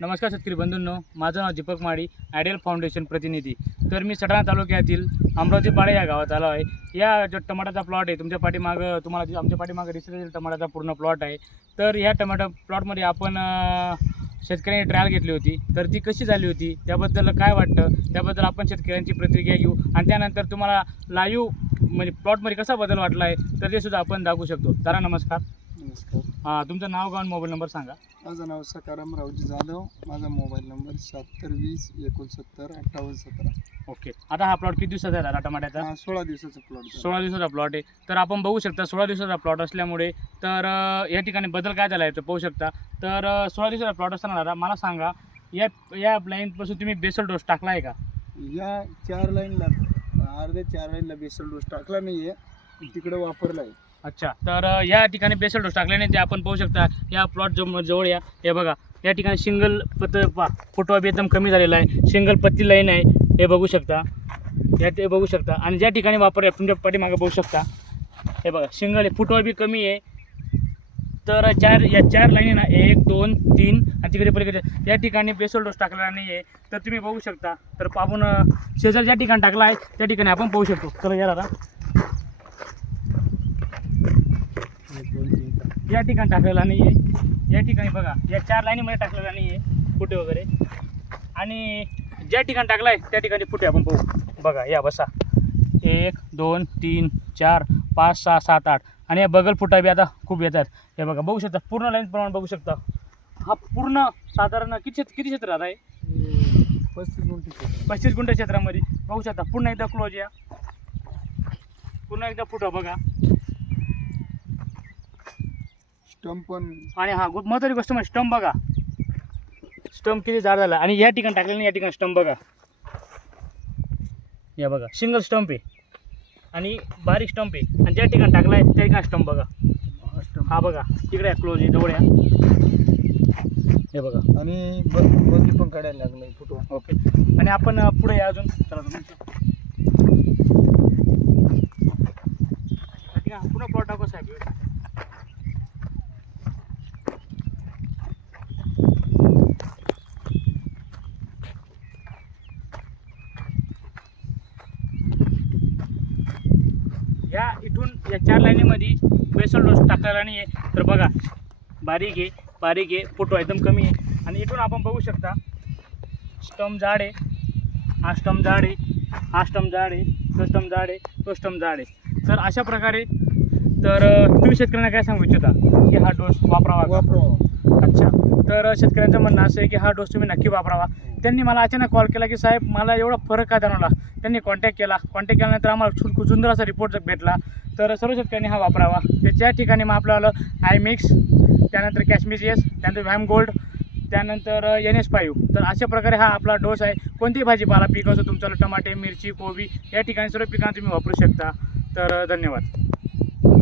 नमस्कार शेतकरी बंधूंनो, माझं नाव दीपक माळी, आयडियल फाउंडेशन प्रतिनिधी. तर मी सटाणा तालुक्यातील अमरावती पाडे या गावात आलो आहे. या जो टमाट्याचा प्लॉट आहे तुमच्या पाठीमागं, तुम्हाला आमच्या पाठीमागं दिसलेला टमाट्याचा पूर्ण प्लॉट आहे. तर ह्या टमाटो प्लॉटमध्ये आपण शेतकऱ्यांनी ट्रायल घेतली होती. तर ती कशी झाली होती, त्याबद्दल काय वाटतं, त्याबद्दल आपण शेतकऱ्यांची प्रतिक्रिया घेऊ आणि त्यानंतर तुम्हाला लाईव्ह म्हणजे प्लॉटमध्ये कसा बदल वाटला आहे तर ते सुद्धा आपण दाखवू शकतो. दादा नमस्कार. नमस्कार. तुमचं नाव गाव आणि मोबाईल नंबर सांगा. माझं नाव सकाराम रावजी जाधव. माझा मोबाईल नंबर 7620695817. ओके. आता हा प्लॉट किती दिवसाचा आहे दादा टमाट्याचा? 16 दिवसाचा प्लॉट. 16 दिवसाचा प्लॉट आहे. तर आपण बघू शकता 16 दिवसाचा प्लॉट असल्यामुळे तर या ठिकाणी बदल काय झाला आहे ते पाहू शकता. तर 16 दिवसाचा प्लॉट असताना दादा मला सांगा, या या लाईनपासून तुम्ही बेसल डोस टाकला आहे का? या 4 लाईनला अर्ध्या 4 लाईनला बेसल डोस टाकला नाही आहे, तिकडे वापरला आहे. अच्छा. तर या ठिकाणी बेसल डोस टाकल्याने ते आपण पाहू शकता या प्लॉट जवळ या हे बघा, या ठिकाणी सिंगल फोटो बी एकदम कमी झालेला आहे. सिंगल पत्ती लाईन आहे हे बघू शकता, ते बघू शकता. आणि ज्या ठिकाणी वापर तुमच्या पाठीमागं बघू शकता हे बघा, सिंगल आहे, फुटवा बी कमी आहे. तर या चार लाईनी ना 1 2 3 आणि तिकडे पलीकडे या ठिकाणी बेसल डोस टाकलेला नाही आहे. तर तुम्ही बघू शकता. तर आपण शेजार ज्या ठिकाणी टाकला आहे त्या ठिकाणी आपण पाहू शकतो. तर या दादा या ठिकाणी टाकलेला नाही आहे. या ठिकाणी बघा या 4 लाईनीमध्ये टाकलेला नाही आहे फुटे वगैरे. आणि ज्या ठिकाणी टाकला आहे त्या ठिकाणी फुटे आपण पाहू. बघा या बसा 1 2 3 4 5 6 7 8 आणि या बगल फुटा बी आता खूप येतात. हे बघा बघू शकता पूर्ण लाईन प्रमाण बघू शकता. हा पूर्ण साधारण किती क्षेत्र राहत आहे? 35 गुंठ क्षेत्रामध्ये बघू शकता. पुन्हा एकदा क्लोज या, पुन्हा एकदा फुटा बघा. स्टंप पण. आणि हा महत्त्वाची गोष्ट म्हणजे स्टंप बघा, स्टंप किती जाड झाला. आणि या ठिकाणी टाकलेलं नाही, या ठिकाणी स्टंप बघा. या बघा सिंगल स्टंप आहे आणि बारीक स्टंप आहे. आणि ज्या ठिकाणी टाकला आहे त्या ठिकाणी स्टंप बघा. हा बघा तिकडे क्लोज आहे, जवळ या. हे बघा आणि बंदी पण काढायला लागलं फोटो. ओके. आणि आपण पुढे या अजून. चला पुन्हा प्लॉट टाकू साहेब. या इथून या 4 लाईनीमध्ये बेसल डोस टाकलेला नाही आहे. तर बघा बारीक आहे, फोटो एकदम कमी आहे. आणि इथून आपण बघू शकता स्टंप जाड आहे, हा स्टंप जाड आहे, हा स्टंप जाड आहे, तो स्टंप जाड आहे, तो स्टंप जाड आहे. तर अशा प्रकारे तर तुम्ही शेतकऱ्यांना काय सांगू इच्छिता की हा डोस वापरावा? अच्छा. तर शेतकऱ्यांचं म्हणणं असं आहे की हा डोस तुम्ही नक्की वापरावा. त्यांनी मला अचानक कॉल केला की साहेब मला एवढा फरक का जाणवला. त्यांनी कॉन्टॅक्ट केल्यानंतर आम्हाला सुंदर असा रिपोर्ट भेटला. तर सर्व शेतकऱ्यांनी हा वापरावा. त्याच्या ठिकाणी मग आपल्याला आयमिक्स, त्यानंतर कॅशमिसियस, त्यानंतर व्हॅम गोल्ड, त्यानंतर NS5. तर अशा प्रकारे हा आपला डोस आहे. कोणतीही भाजीपाला पीक असो तुमचं, टमाटे, मिरची, कोबी या ठिकाणी सर्व पिकांना तुम्ही वापरू शकता. तर धन्यवाद.